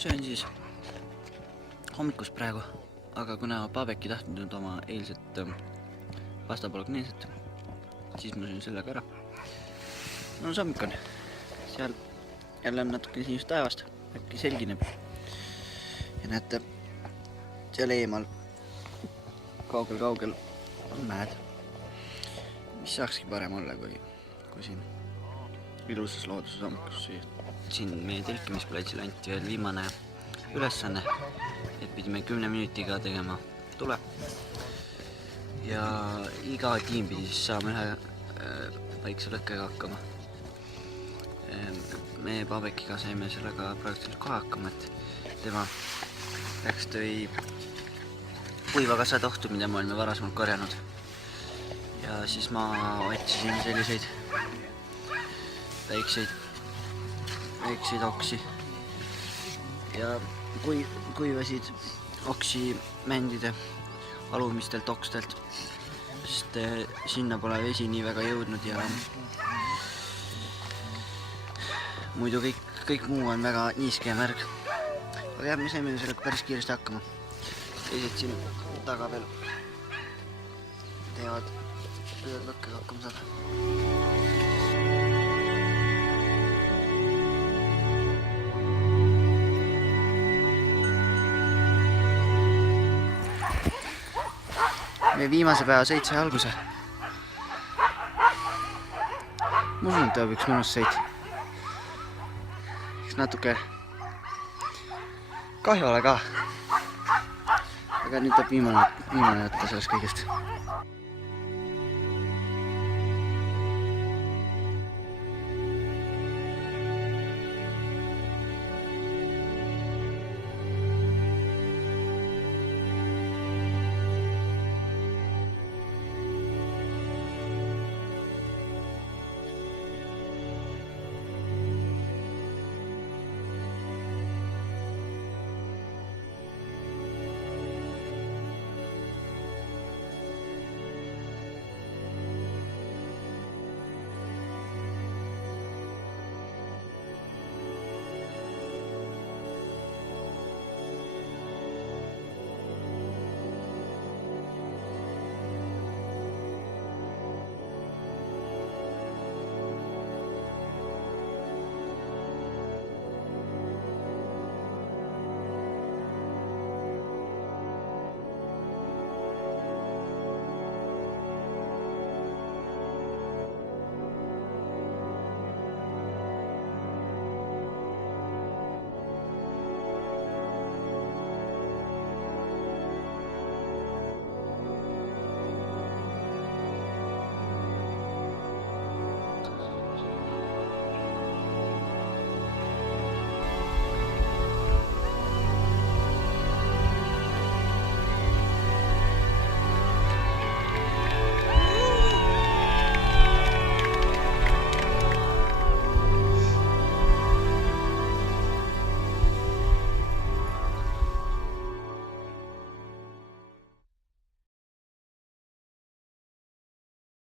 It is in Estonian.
söön siis hommikust praegu, aga kuna Pabek ei tahtnud nüüd oma eilset pasta bologneset, siis ma söön sellega ära. No hommik on, seal jälle on natuke sinist taevast, äkki selgineb. Ja näete, seal eemal, kaugel on mäed, mis saakski parem olla kui siin ilusas looduses hommikus süüa. Siin meie telkimisplatsile anti veel viimane ülesanne, et pidime 10 minutiga tegema tule. Ja iga tiim pidi siis saama ühe väikse lõkkega hakkama. Me Pabekiga saime sellega praktiliselt kohe hakkama, et tema tõi puivakassatohtu, mida me olime varasemalt korjanud. Ja siis ma otsisin selliseid väikseid oksi ja kuivasid oksi mändide alumistelt okstelt, sest sinna pole vesi nii väga jõudnud ja muidu kõik muu on väga niiske ja märg. Aga jah, me saime sellega päris kiiresti hakkama. Teised siin taga veel teevad lõkkega hakkama saada. Meie viimase päeva sõit sai alguse. Ma usun, et tuleb üks mõnus sõit. Eks natuke kahju ole ka. Aga nüüd tuleb viimane võtta sellest kõigest.